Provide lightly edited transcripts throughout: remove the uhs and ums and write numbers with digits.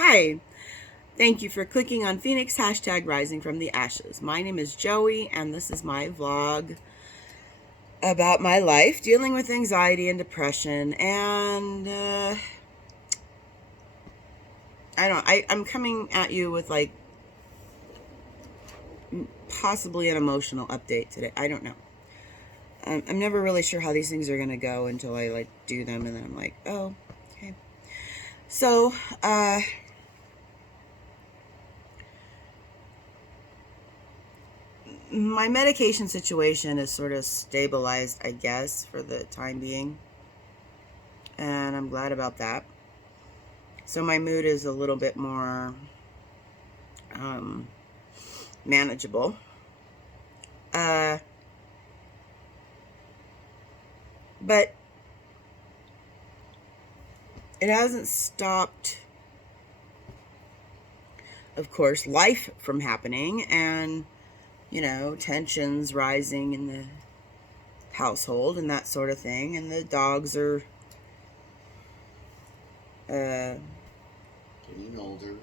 Hi, thank you for clicking on Phoenix hashtag Rising from the Ashes. My name is Joey, and this is my vlog about my life dealing with anxiety and depression. And I'm coming at you with like possibly an emotional update today. I don't know. I'm never really sure how these things are gonna go until I like do them, and then I'm like, oh, okay. So, my medication situation is sort of stabilized, I guess, for the time being. And I'm glad about that. So my mood is a little bit more manageable. But it hasn't stopped, of course, life from happening, and tensions rising in the household and that sort of thing, and the dogs are getting older,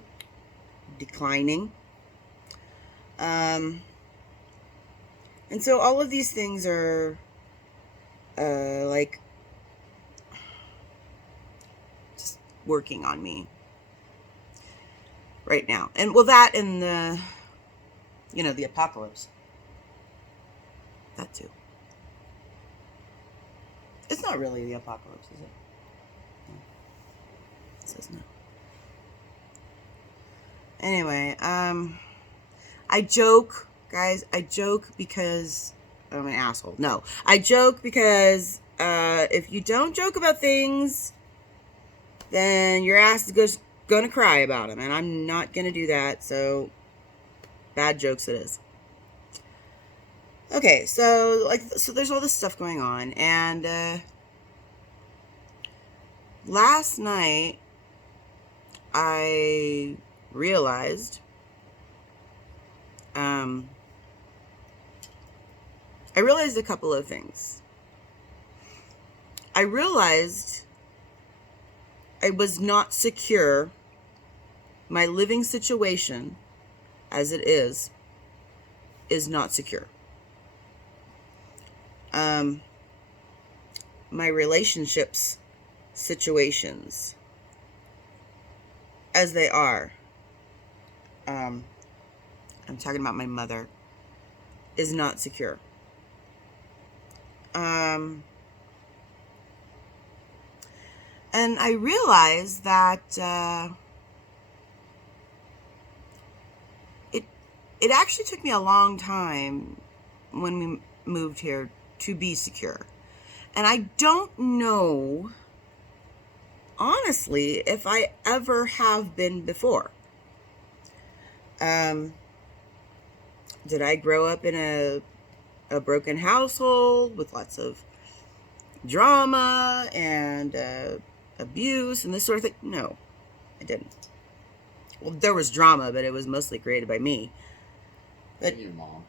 declining, and so all of these things are like just working on me right now. And well, that and the apocalypse, that too. It's not really the apocalypse, is it? No. It says no. Anyway, I joke, guys. I joke because I'm an asshole. No, I joke because if you don't joke about things, then your ass is just gonna cry about them, and I'm not gonna do that. So, bad jokes it is. Okay, so there's all this stuff going on, and last night I realized a couple of things. I realized I was not secure. My living situation, as it is not secure. My relationships, situations, as they are, I'm talking about my mother, is not secure. And I realized that it actually took me a long time when we moved here to be secure. And I don't know, honestly, if I ever have been before. Did I grow up in a broken household with lots of drama and abuse and this sort of thing? No, I didn't. Well, there was drama, but it was mostly created by me. and your mom.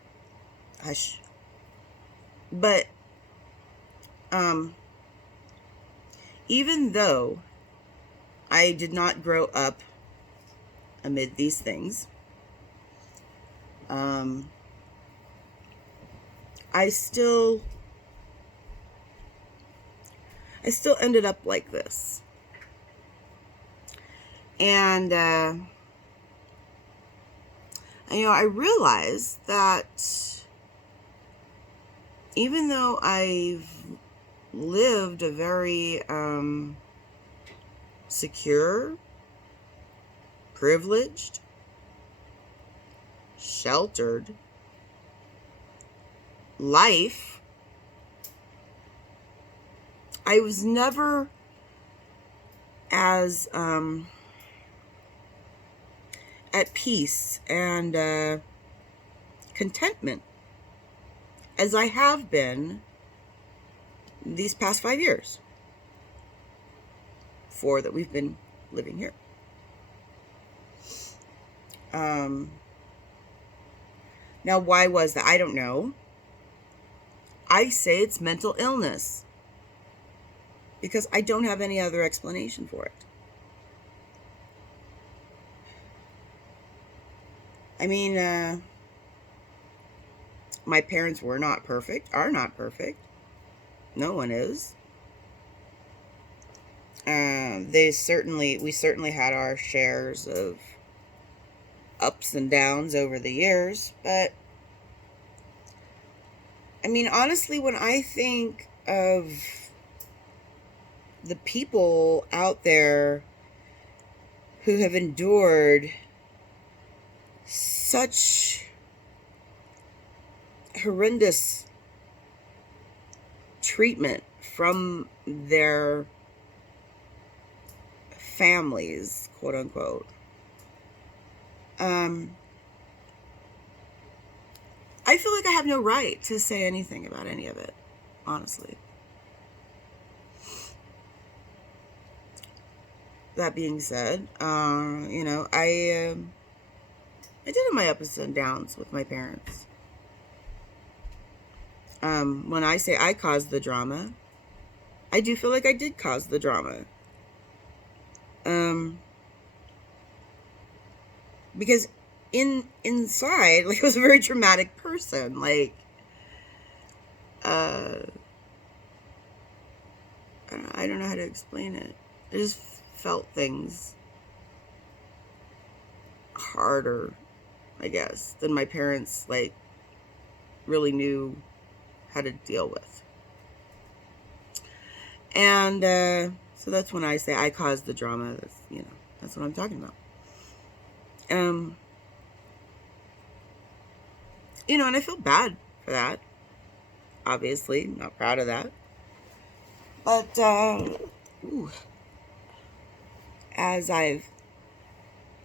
Hush. But even though I did not grow up amid these things, I still ended up like this. And I realized that even though I've lived a very secure, privileged, sheltered life, I was never as at peace and contentment as I have been these past 5 years. 4 that we've been living here. Now, why was that? I don't know. I say it's mental illness because I don't have any other explanation for it. I mean, my parents were not perfect, are not perfect. No one is. We certainly had our shares of ups and downs over the years, but I mean, honestly, when I think of the people out there who have endured such horrendous treatment from their families, quote unquote, I feel like I have no right to say anything about any of it, honestly. That being said, I did have my ups and downs with my parents. When I say I caused the drama, I do feel like I did cause the drama. Because inside, like, I was a very dramatic person. Like, I don't know how to explain it. I just felt things harder, I guess, than my parents, like, really knew how to deal with. And so that's when I say I caused the drama. That's what I'm talking about. And I feel bad for that. Obviously, not proud of that. But as I've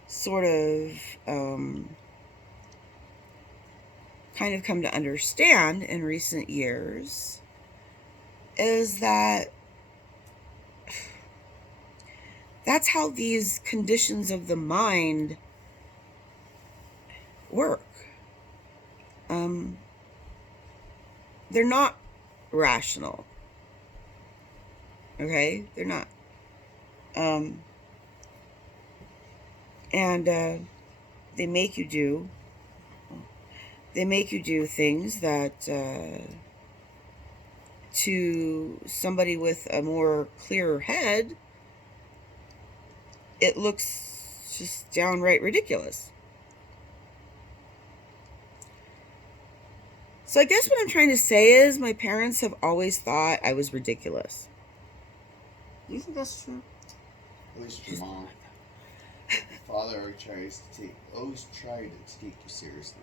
sort of kind of come to understand in recent years, is that that's how these conditions of the mind work. They're not rational. Okay? They're not. And they make you do things that to somebody with a more clearer head, it looks just downright ridiculous. So I guess what I'm trying to say is my parents have always thought I was ridiculous. Do you think that's true? At least your mom. Father always tried to take you seriously.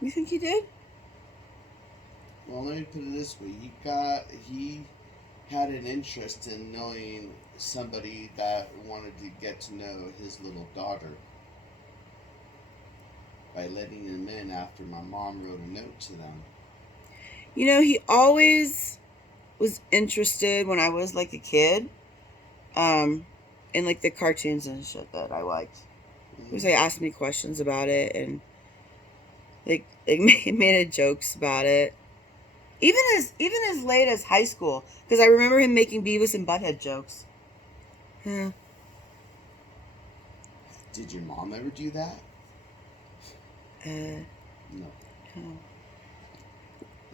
You think he did? Well, let me put it this way: he had an interest in knowing somebody that wanted to get to know his little daughter by letting him in after my mom wrote a note to them. He always was interested when I was like a kid, in like the cartoons and shit that I liked. Because they asked me questions about it, and they made jokes about it. Even as late as high school, because I remember him making Beavis and Butthead jokes. Yeah. Did your mom ever do that? No. No.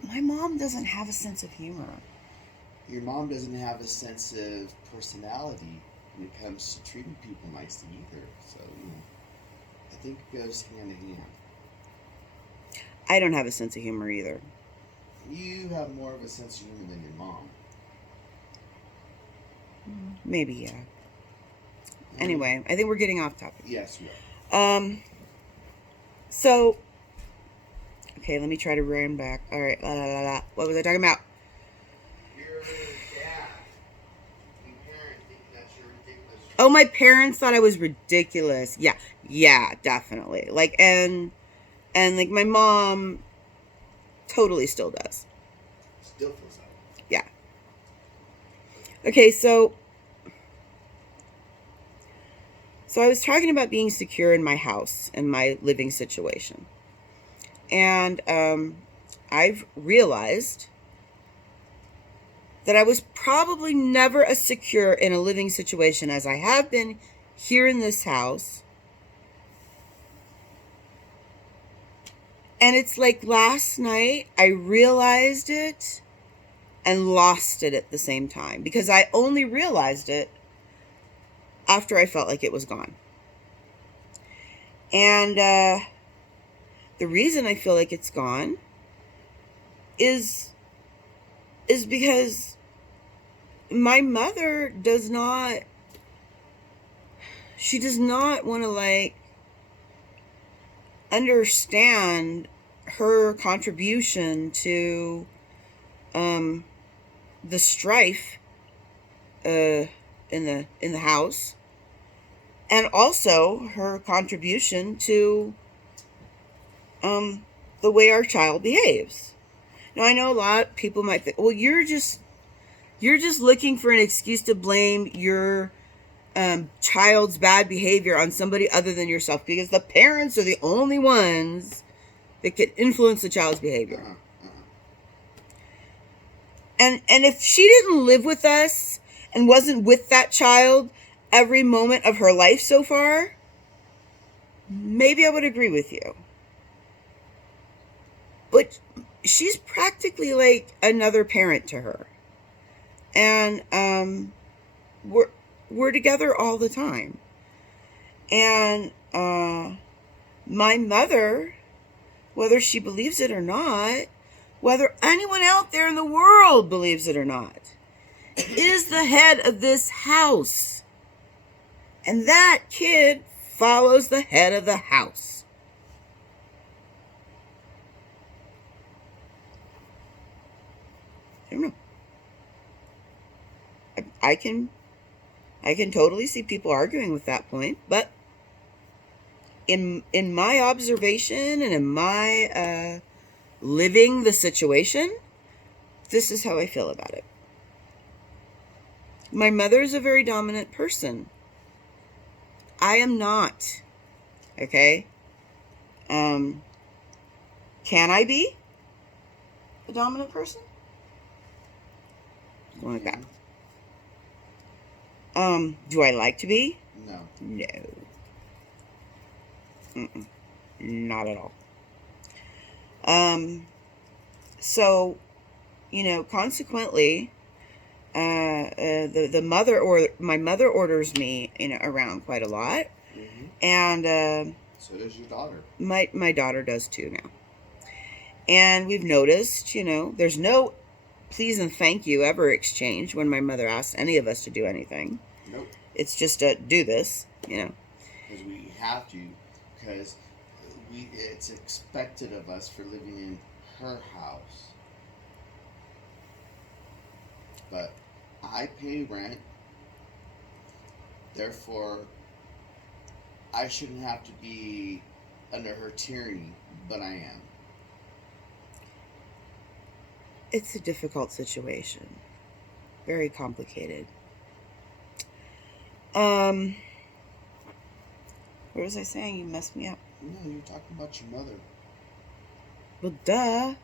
My mom doesn't have a sense of humor. Your mom doesn't have a sense of personality when it comes to treating people nicely either. So, I think it goes hand in hand. I don't have a sense of humor either. You have more of a sense of humor than your mom. Maybe, yeah. Anyway, I think we're getting off topic. Yes, we are. So, okay, let me try to rein back. All right, what was I talking about? Your dad and parents think that you're ridiculous. Oh, my parents thought I was ridiculous. Yeah, definitely. Like, and like my mom totally still does. Still feels that way. Yeah. Okay, so I was talking about being secure in my house and my living situation. And I've realized that I was probably never as secure in a living situation as I have been here in this house And it's like last night I realized it and lost it at the same time, because I only realized it after I felt like it was gone. And the reason I feel like it's gone is because my mother does not want to like understand her contribution to the strife in the house, and also her contribution to the way our child behaves. Now, I know a lot of people might think, well, you're just looking for an excuse to blame your child's bad behavior on somebody other than yourself, because the parents are the only ones that can influence the child's behavior. And if she didn't live with us and wasn't with that child every moment of her life so far, maybe I would agree with you. But she's practically like another parent to her. And we're together all the time. And my mother, whether she believes it or not, whether anyone out there in the world believes it or not, is the head of this house. And that kid follows the head of the house. I don't know. I can totally see people arguing with that point, but in my observation and in my living the situation, this is how I feel about it. My mother is a very dominant person. I am not. Okay? Can I be a dominant person? Something like that. Do I like to be? No. No. Not at all. So, consequently, the mother, or my mother, orders me, around quite a lot. Mm-hmm. And so does your daughter. My daughter does too now. And we've noticed, there's no please and thank you ever exchange when my mother asks any of us to do anything. Nope. It's just a do this, Because we have to, because it's expected of us for living in her house. But I pay rent, therefore I shouldn't have to be under her tyranny, but I am. It's a difficult situation. Very complicated. What was I saying? You messed me up. No, you're talking about your mother. Well, duh.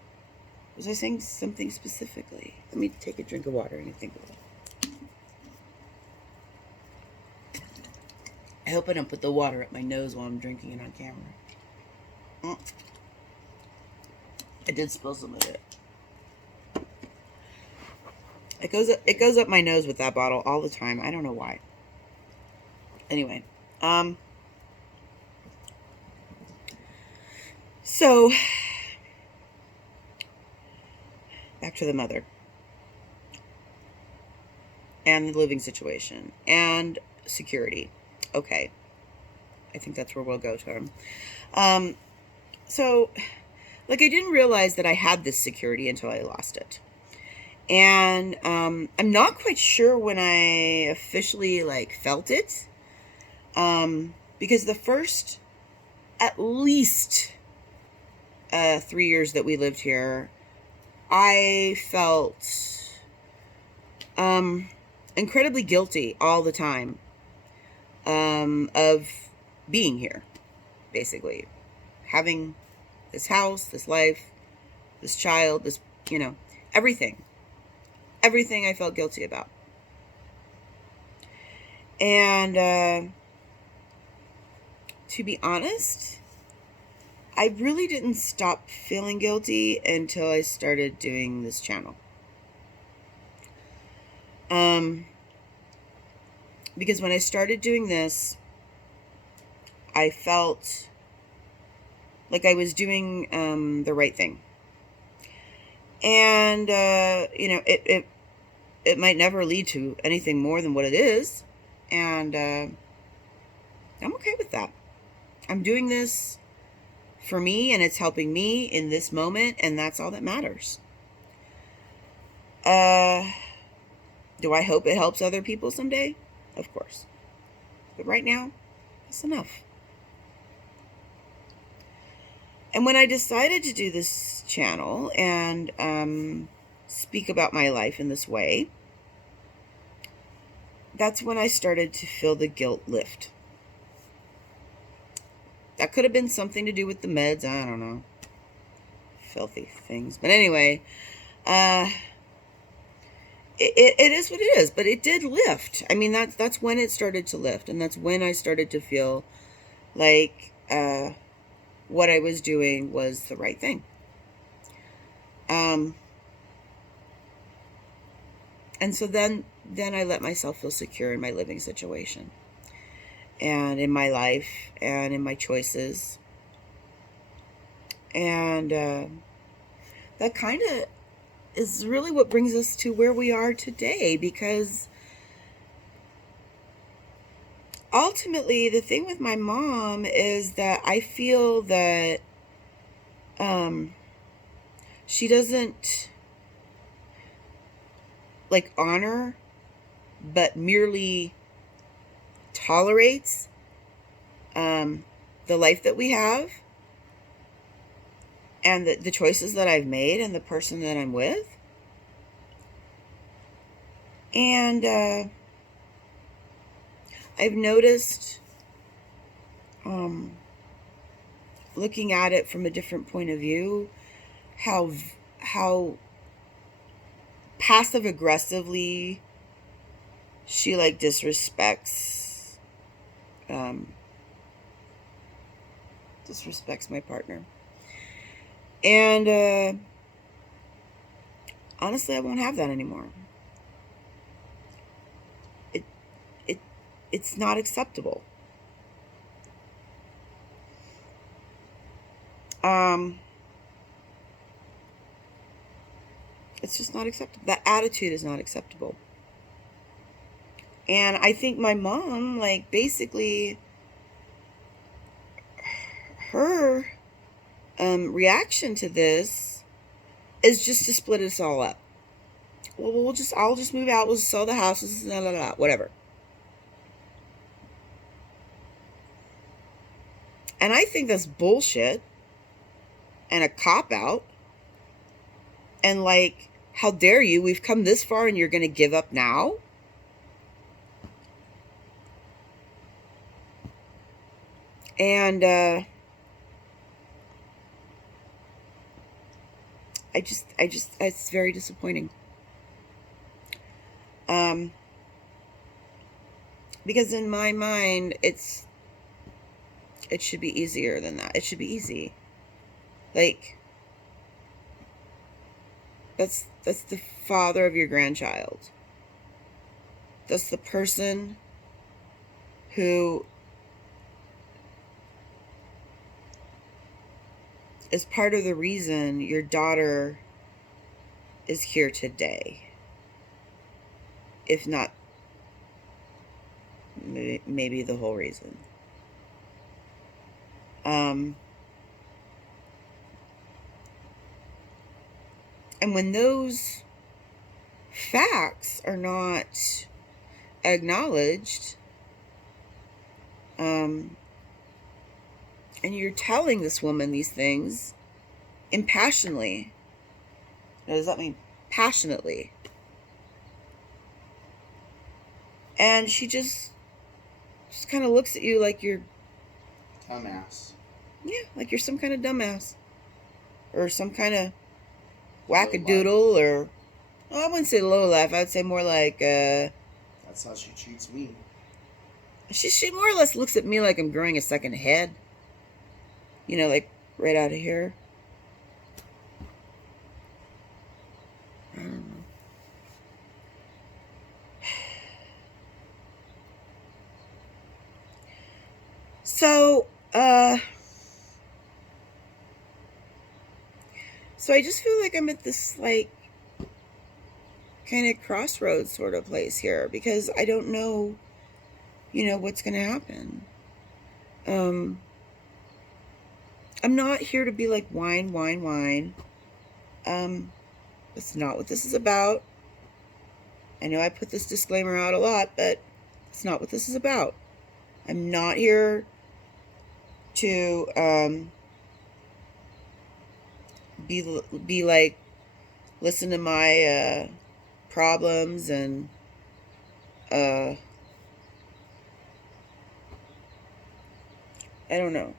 Was I saying something specifically? Let me take a drink of water and think of it. I hope I don't put the water up my nose while I'm drinking it on camera. I did spill some of it. It goes up my nose with that bottle all the time. I don't know why. Anyway, so back to the mother and the living situation and security. Okay, I think that's where we'll go, Tom. So, I didn't realize that I had this security until I lost it. And I'm not quite sure when I officially felt it, because the first at least 3 years that we lived here, I felt incredibly guilty all the time of being here, basically having this house, this life, this child, this everything I felt guilty about. And to be honest, I really didn't stop feeling guilty until I started doing this channel. Because when I started doing this, I felt like I was doing the right thing. And, it might never lead to anything more than what it is. And I'm okay with that. I'm doing this for me, and it's helping me in this moment, and that's all that matters. Do I hope it helps other people someday? Of course. But right now, it's enough. And when I decided to do this channel and speak about my life in this way, that's when I started to feel the guilt lift. That could have been something to do with the meds. I don't know. Filthy things. But anyway, it is what it is. But it did lift. I mean, that's when it started to lift. And that's when I started to feel like what I was doing was the right thing. And so then I let myself feel secure in my living situation and in my life and in my choices. And that kind of is really what brings us to where we are today, because ultimately the thing with my mom is that I feel that she doesn't like honor, but merely tolerates the life that we have and the choices that I've made and the person that I'm with. And I've noticed, looking at it from a different point of view, how passive aggressively she like disrespects my partner. And honestly, I won't have that anymore. It's not acceptable. It's just not acceptable. That attitude is not acceptable. And I think my mom, like, basically, her reaction to this is just to split us all up. Well, I'll just move out. We'll sell the houses, blah, blah, blah, whatever. And I think that's bullshit and a cop-out. And, like, how dare you? We've come this far and you're going to give up now? And it's very disappointing. Because in my mind, it should be easier than that. It should be easy. Like, that's the father of your grandchild. That's the person who is part of the reason your daughter is here today. If not, maybe the whole reason. And when those facts are not acknowledged, and you're telling this woman these things impassionately. What does that mean? Passionately. And she just kind of looks at you like you're... Dumbass. Yeah, like you're some kind of dumbass. Or some kind of wackadoodle, or... Well, I wouldn't say low life. I'd say more like... That's how she treats me. She more or less looks at me like I'm growing a second head. You know, like, right out of here. I don't know. So, so I just feel like I'm at this, like, kind of crossroads sort of place here, because I don't know, what's going to happen. I'm not here to be like, whine, whine, whine. That's not what this is about. I know I put this disclaimer out a lot, but it's not what this is about. I'm not here to be like, listen to my problems and I don't know.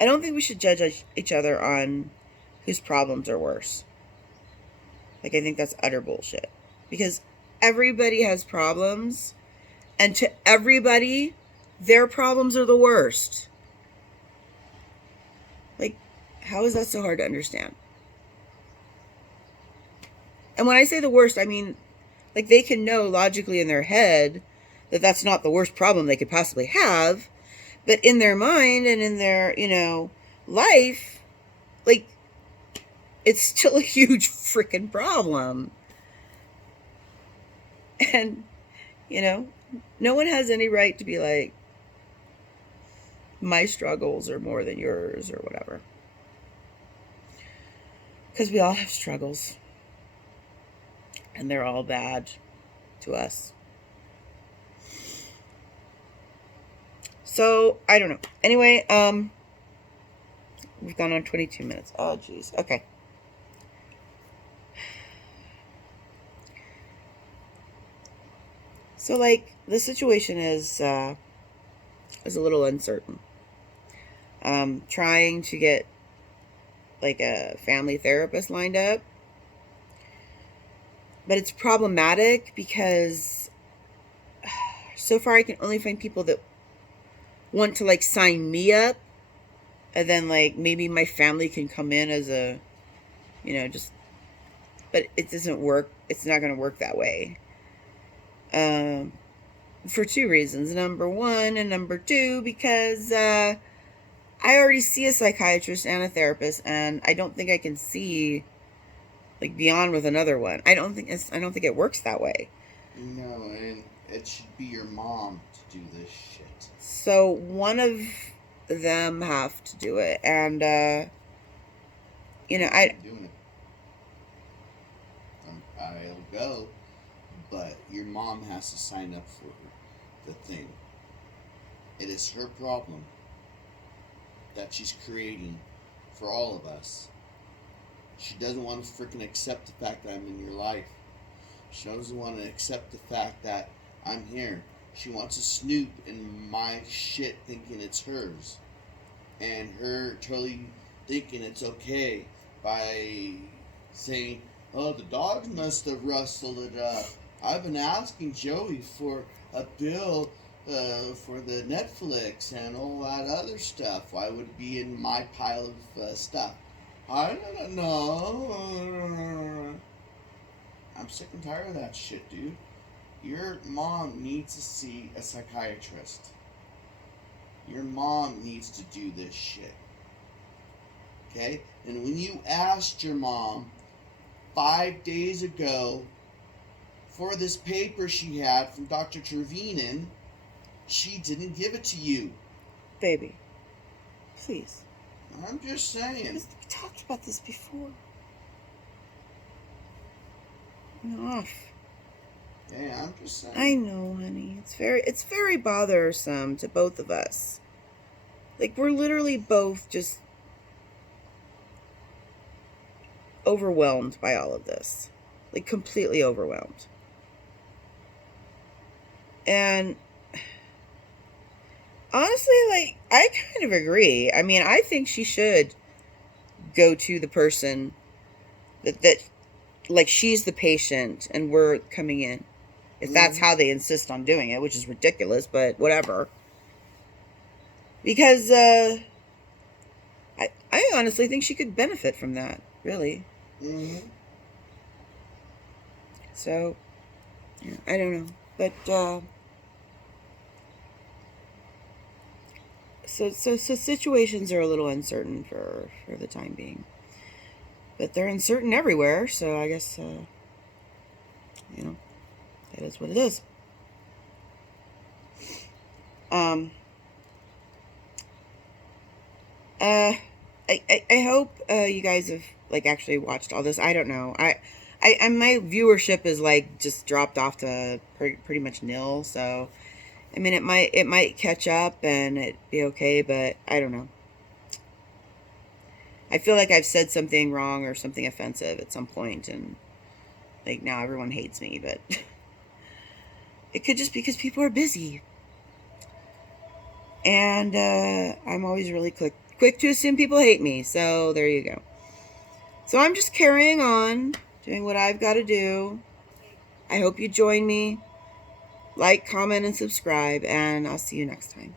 I don't think we should judge each other on whose problems are worse. Like, I think that's utter bullshit. Because everybody has problems, and to everybody, their problems are the worst. Like, how is that so hard to understand? And when I say the worst, I mean, like, they can know logically in their head that that's not the worst problem they could possibly have, but in their mind and in their, life, like, it's still a huge freaking problem. And, no one has any right to be like, my struggles are more than yours or whatever. Because we all have struggles. And they're all bad to us. So, I don't know. Anyway, we've gone on 22 minutes. Oh, jeez. Okay. So, like, the situation is a little uncertain. Trying to get, like, a family therapist lined up. But it's problematic because so far I can only find people that want to, like, sign me up. And then, like, maybe my family can come in as a, just... But it doesn't work. It's not going to work that way. For two reasons. Number one and number two, because I already see a psychiatrist and a therapist, and I don't think I can see, like, beyond with another one. I don't think it works that way. No, and it should be your mom to do this shit. So one of them have to do it, and I'm doing it. I'll go, but your mom has to sign up for the thing. It is her problem that she's creating for all of us. She doesn't want to freaking accept the fact that I'm in your life. She doesn't want to accept the fact that I'm here. She wants to snoop in my shit thinking it's hers. And her totally thinking it's okay by saying, oh, the dogs must have rustled it up. I've been asking Joey for a bill for the Netflix and all that other stuff. Why would it be in my pile of stuff? I don't know. I'm sick and tired of that shit, dude. Your mom needs to see a psychiatrist. Your mom needs to do this shit. Okay? And when you asked your mom 5 days ago for this paper she had from Dr. Trevinen, she didn't give it to you. Baby, please. I'm just saying. We talked about this before. Enough. Yeah, I'm just saying. I know, honey. It's very bothersome to both of us. Like, we're literally both just overwhelmed by all of this. Like, completely overwhelmed. And honestly, like, I kind of agree. I mean, I think she should go to the person that like, she's the patient and we're coming in. If that's how they insist on doing it, which is ridiculous, but whatever. Because, I honestly think she could benefit from that, really. Mm-hmm. So, yeah, I don't know. But, so situations are a little uncertain for the time being. But they're uncertain everywhere, so I guess, you know, that is what it is. Um, uh, I hope you guys have like actually watched all this. I don't know. My viewership is like just dropped off to pretty much nil. So I mean, it might catch up and it be okay, but I don't know. I feel like I've said something wrong or something offensive at some point, and like now everyone hates me. But it could just be because people are busy, and I'm always really quick to assume people hate me. So there you go. So I'm just carrying on, doing what I've got to do. I hope you join me. Like, comment, and subscribe, and I'll see you next time.